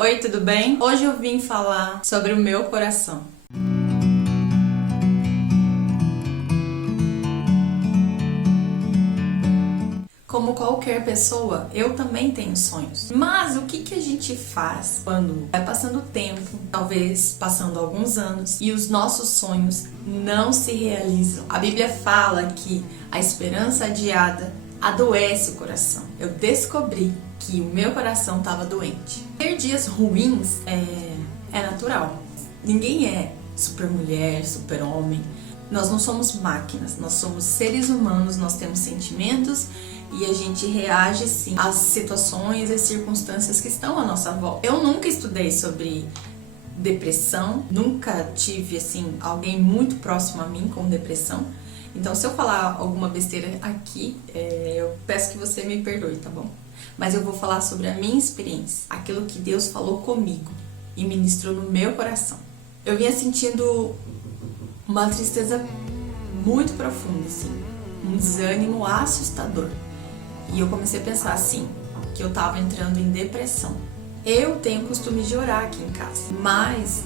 Oi, tudo bem? Hoje eu vim falar sobre o meu coração. Como qualquer pessoa, eu também tenho sonhos. Mas o que a gente faz quando vai passando o tempo, talvez passando alguns anos, e os nossos sonhos não se realizam? A Bíblia fala que a esperança adiada adoece o coração. Eu descobri que o meu coração estava doente. Ter dias ruins é natural. Ninguém é super mulher, super homem. Nós não somos máquinas, nós somos seres humanos, nós temos sentimentos e a gente reage sim às situações e circunstâncias que estão à nossa volta. Eu nunca estudei sobre depressão, nunca tive assim alguém muito próximo a mim com depressão. Então, se eu falar alguma besteira aqui, eu peço que você me perdoe, tá bom? Mas eu vou falar sobre a minha experiência, aquilo que Deus falou comigo e ministrou no meu coração. Eu vinha sentindo uma tristeza muito profunda, assim, um desânimo assustador. E eu comecei a pensar assim, que eu tava entrando em depressão. Eu tenho o costume de orar aqui em casa, mas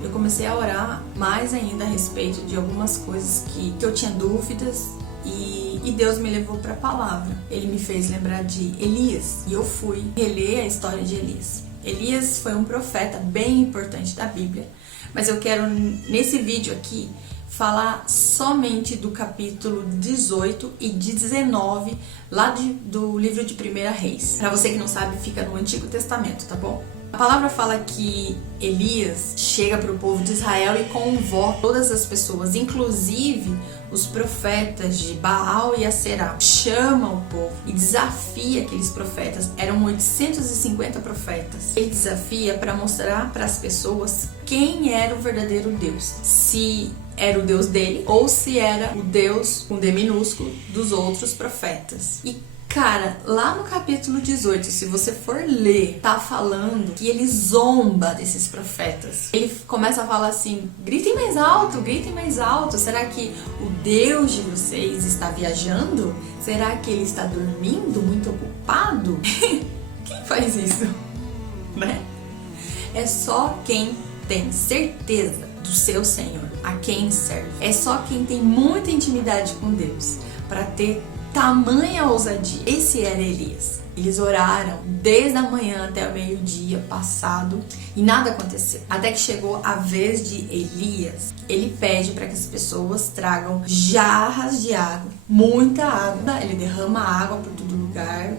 eu comecei a orar mais ainda a respeito de algumas coisas que eu tinha dúvidas e Deus me levou para a palavra. Ele me fez lembrar de Elias e eu fui reler a história de Elias. Elias foi um profeta bem importante da Bíblia, mas eu quero nesse vídeo aqui falar somente do capítulo 18 e 19 lá do livro de 1 Reis. Para você que não sabe, fica no Antigo Testamento, tá bom? A palavra fala que Elias chega para o povo de Israel e convoca todas as pessoas, inclusive os profetas de Baal e Aserá. Chama o povo e desafia aqueles profetas. Eram 850 profetas. Ele desafia para mostrar para as pessoas quem era o verdadeiro Deus. Se era o Deus dele ou se era o Deus com D minúsculo dos outros profetas. E cara, lá no capítulo 18, se você for ler, tá falando que ele zomba desses profetas. Ele começa a falar assim, gritem mais alto, será que o Deus de vocês está viajando? Será que ele está dormindo, muito ocupado? Quem faz isso? Né? É só quem tem certeza do seu Senhor, a quem serve. É só quem tem muita intimidade com Deus para ter tamanha ousadia. Esse era Elias. Eles oraram desde a manhã até o meio-dia passado e nada aconteceu. Até que chegou a vez de Elias. Ele pede para que as pessoas tragam jarras de água, muita água. Ele derrama água por todo lugar,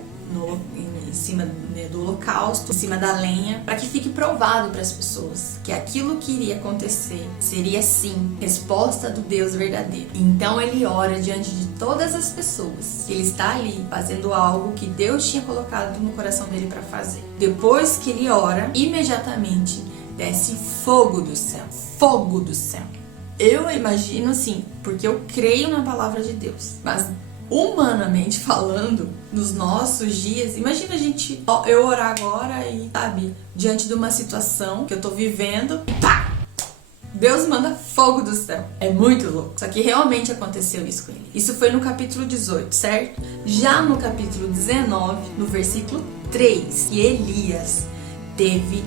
em cima do holocausto, em cima da lenha, para que fique provado para as pessoas que aquilo que iria acontecer seria sim resposta do Deus verdadeiro. Então ele ora diante de todas as pessoas. Ele está ali fazendo algo que Deus tinha colocado no coração dele para fazer. Depois que ele ora, imediatamente desce fogo do céu. Fogo do céu. Eu imagino assim, porque eu creio na palavra de Deus, mas humanamente falando, nos nossos dias, imagina eu orar agora e, sabe, diante de uma situação que eu tô vivendo, pá! Deus manda fogo do céu. É muito louco. Só que realmente aconteceu isso com ele. Isso foi no capítulo 18, certo? Já no capítulo 19, no versículo 3, que Elias teve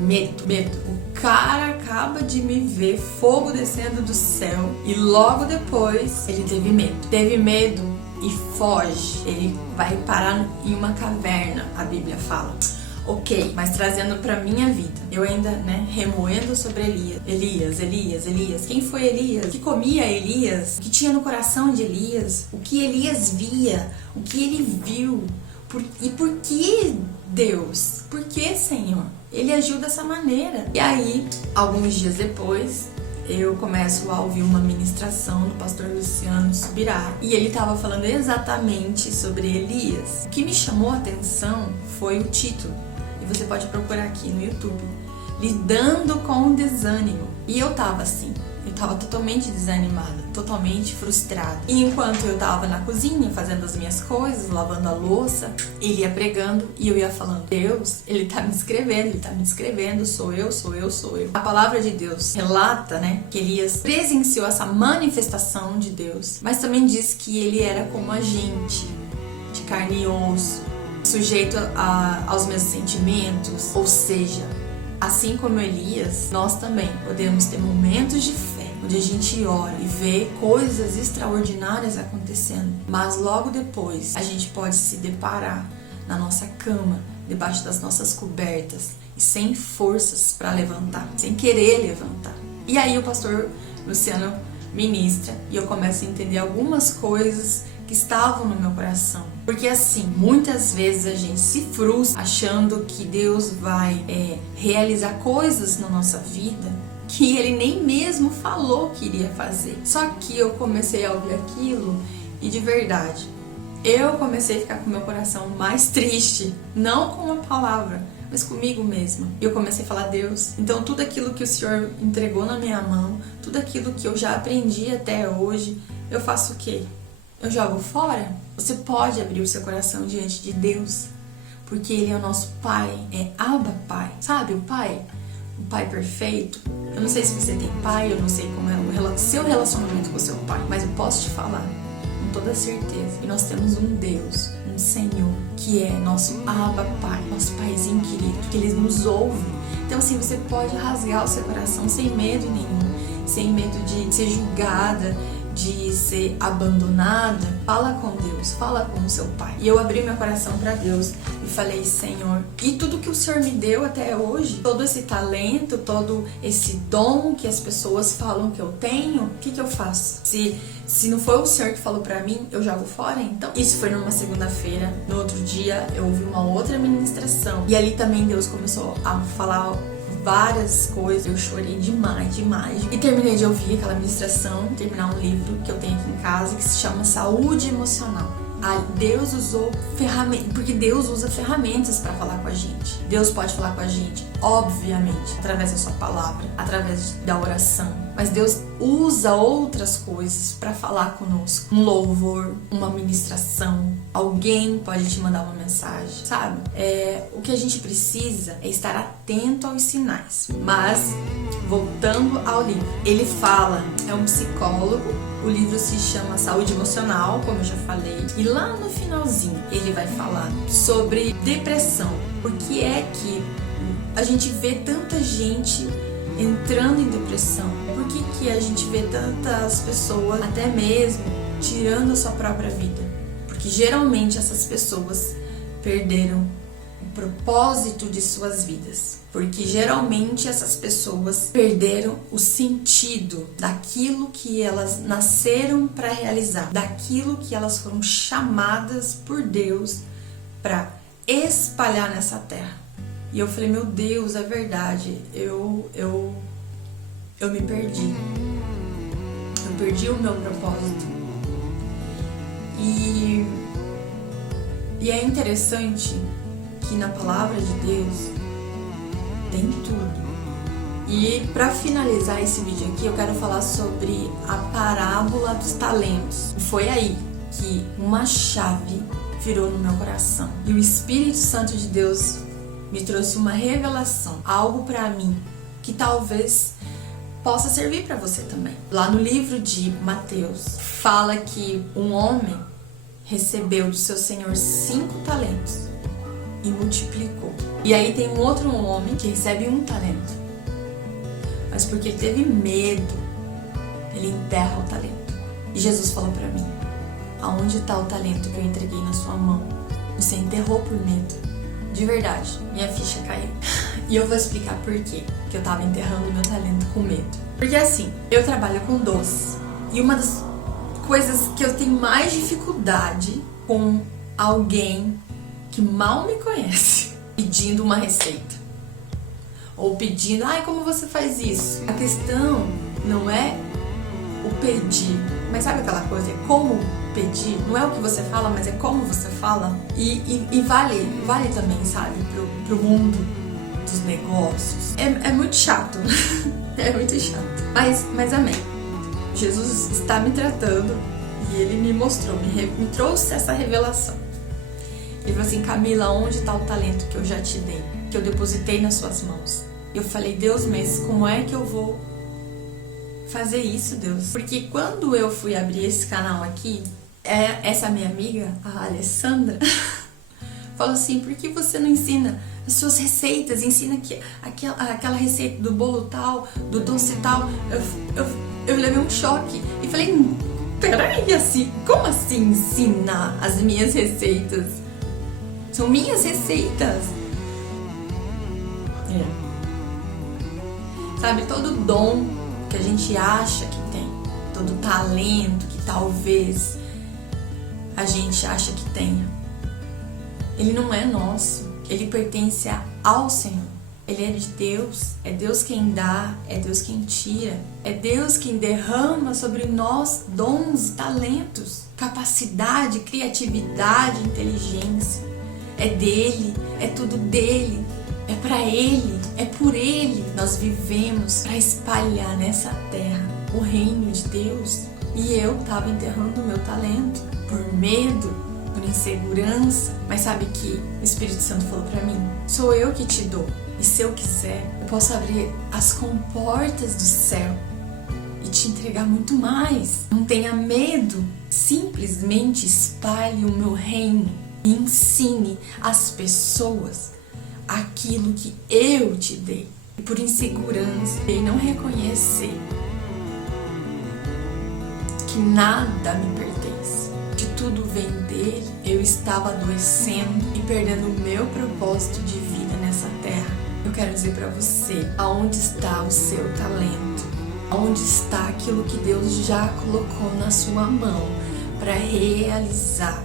medo. O cara acaba de me ver fogo descendo do céu e logo depois ele teve medo. Teve medo e foge. Ele vai parar em uma caverna, a Bíblia fala. Ok, mas trazendo pra minha vida, eu ainda, remoendo sobre Elias. Quem foi Elias? O que comia Elias? O que tinha no coração de Elias? O que Elias via? O que ele viu? E por que Deus? Por que, Senhor? Ele agiu dessa maneira. E aí, alguns dias depois, eu começo a ouvir uma ministração do pastor Luciano Subirá. E ele estava falando exatamente sobre Elias. O que me chamou a atenção foi o título. E você pode procurar aqui no YouTube. Lidando com o desânimo. E eu tava assim. Eu tava totalmente desanimada, totalmente frustrada. E enquanto eu tava na cozinha fazendo as minhas coisas, lavando a louça, ele ia pregando e eu ia falando, Deus, ele tá me descrevendo, sou eu. A palavra de Deus relata, que Elias presenciou essa manifestação de Deus, mas também diz que ele era como a gente, de carne e osso, sujeito aos mesmos sentimentos. Ou seja, assim como Elias, nós também podemos ter momentos de fé, onde a gente olha e vê coisas extraordinárias acontecendo, mas logo depois a gente pode se deparar na nossa cama, debaixo das nossas cobertas, e sem forças para levantar, sem querer levantar. E aí o pastor Luciano ministra e eu começo a entender algumas coisas que estavam no meu coração. Porque assim, muitas vezes a gente se frustra achando que Deus vai realizar coisas na nossa vida que Ele nem mesmo falou que iria fazer. Só que eu comecei a ouvir aquilo e de verdade, eu comecei a ficar com meu coração mais triste, não com a palavra, mas comigo mesma. E eu comecei a falar: Deus, então tudo aquilo que o Senhor entregou na minha mão, tudo aquilo que eu já aprendi até hoje, eu faço o quê? Eu jogo fora? Você pode abrir o seu coração diante de Deus, porque Ele é o nosso Pai, é Abba Pai. Sabe o Pai? O Pai perfeito. Eu não sei se você tem pai, eu não sei como é o seu relacionamento com o seu pai, mas eu posso te falar com toda certeza que nós temos um Deus, um Senhor, que é nosso Abba Pai, nosso Paizinho querido, que Ele nos ouve. Então assim, você pode rasgar o seu coração sem medo nenhum, sem medo de ser julgada, de ser abandonada. Fala com Deus, fala com o seu Pai. E eu abri meu coração para Deus e falei: Senhor, e tudo que o Senhor me deu até hoje, todo esse talento, todo esse dom que as pessoas falam que eu tenho, o que eu faço? Se não foi o Senhor que falou pra mim, eu jogo fora, então? Isso foi numa segunda-feira. No outro dia eu ouvi uma outra ministração e ali também Deus começou a falar várias coisas. Eu chorei demais. E terminei de ouvir aquela ministração, terminar um livro que eu tenho aqui em casa que se chama Saúde Emocional. Deus usou ferramentas, porque Deus usa ferramentas para falar com a gente. Deus pode falar com a gente, obviamente, através da sua palavra, através da oração. Mas Deus usa outras coisas para falar conosco. Um louvor, uma ministração, alguém pode te mandar uma mensagem, sabe? O que a gente precisa é estar atento aos sinais. Mas, voltando ao livro, ele fala, é um psicólogo. O livro se chama Saúde Emocional, como eu já falei. E lá no finalzinho ele vai falar sobre depressão. Por que é que a gente vê tanta gente entrando em depressão? Por que a gente vê tantas pessoas até mesmo tirando a sua própria vida? Porque geralmente essas pessoas perderam o propósito de suas vidas. Porque geralmente essas pessoas perderam o sentido daquilo que elas nasceram para realizar, daquilo que elas foram chamadas por Deus para espalhar nessa terra. E eu falei: meu Deus, é verdade, eu me perdi. Eu perdi o meu propósito. E é interessante que na palavra de Deus tem tudo. E para finalizar esse vídeo aqui, eu quero falar sobre a parábola dos talentos. Foi aí que uma chave virou no meu coração. E o Espírito Santo de Deus me trouxe uma revelação, algo para mim que talvez possa servir para você também. Lá no livro de Mateus, fala que um homem recebeu do seu senhor 5 talentos e multiplicou. E aí tem um outro homem que recebe 1 talento, mas porque ele teve medo, ele enterra o talento. E Jesus falou pra mim: aonde está o talento que eu entreguei na sua mão? Você enterrou por medo. De verdade, minha ficha caiu. E eu vou explicar por quê que eu tava enterrando meu talento com medo. Porque assim, eu trabalho com doces, e uma das coisas que eu tenho mais dificuldade com alguém que mal me conhece pedindo uma receita, ou pedindo: ai, como você faz isso? A questão não é o pedir, mas sabe aquela coisa, é como pedir, não é o que você fala, mas é como você fala. E vale também, sabe, pro mundo dos negócios. É muito chato. É muito chato, mas amém. Jesus está me tratando e Ele me mostrou, me trouxe essa revelação. Ele falou assim: Camila, onde está o talento que eu já te dei, que eu depositei nas suas mãos? Eu falei: Deus, mas como é que eu vou fazer isso, Deus? Porque quando eu fui abrir esse canal aqui, essa minha amiga, a Alessandra, falou assim, por que você não ensina as suas receitas? Ensina aquela receita do bolo tal, do doce tal. Eu levei um choque e falei, peraí, assim, como assim ensinar as minhas receitas? São minhas receitas. Sabe, todo dom que a gente acha que tem, todo talento que talvez a gente acha que tenha, ele não é nosso, ele pertence ao Senhor. Ele é de Deus, é Deus quem dá, é Deus quem tira, é Deus quem derrama sobre nós dons e talentos, capacidade, criatividade, inteligência. É dele, é tudo dele, é pra ele, é por ele. Nós vivemos para espalhar nessa terra o reino de Deus. E eu estava enterrando o meu talento por medo, por insegurança. Mas sabe que o Espírito Santo falou pra mim, sou eu que te dou. E se eu quiser, eu posso abrir as comportas do céu e te entregar muito mais. Não tenha medo, simplesmente espalhe o meu reino e ensine as pessoas aquilo que eu te dei. E por insegurança e não reconhecer que nada me pertence, que tudo vem dele, eu estava adoecendo e perdendo o meu propósito de vida nessa terra. Eu quero dizer para você, aonde está o seu talento? Aonde está aquilo que Deus já colocou na sua mão para realizar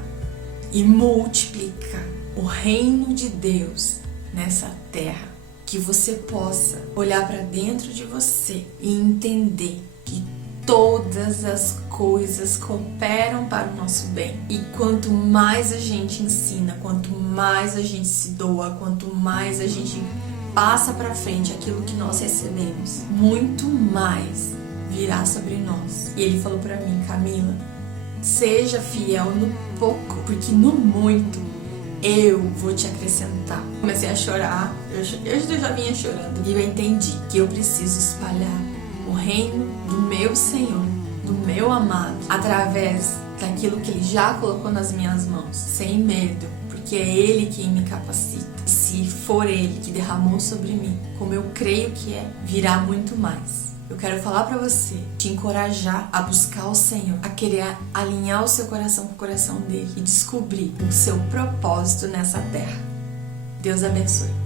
e multiplicar o reino de Deus nessa terra? Que você possa olhar para dentro de você e entender que todas as coisas cooperam para o nosso bem. E quanto mais a gente ensina, quanto mais a gente se doa, quanto mais a gente passa para frente aquilo que nós recebemos, muito mais virá sobre nós. E ele falou para mim, Camila, seja fiel no pouco, porque no muito eu vou te acrescentar. Comecei a chorar, eu já vinha chorando. E eu entendi que eu preciso espalhar o reino do meu Senhor, do meu amado, através daquilo que Ele já colocou nas minhas mãos, sem medo, porque é Ele quem me capacita. E se for Ele que derramou sobre mim, como eu creio que é, virá muito mais. Eu quero falar pra você, te encorajar a buscar o Senhor, a querer alinhar o seu coração com o coração dele e descobrir o seu propósito nessa terra. Deus abençoe.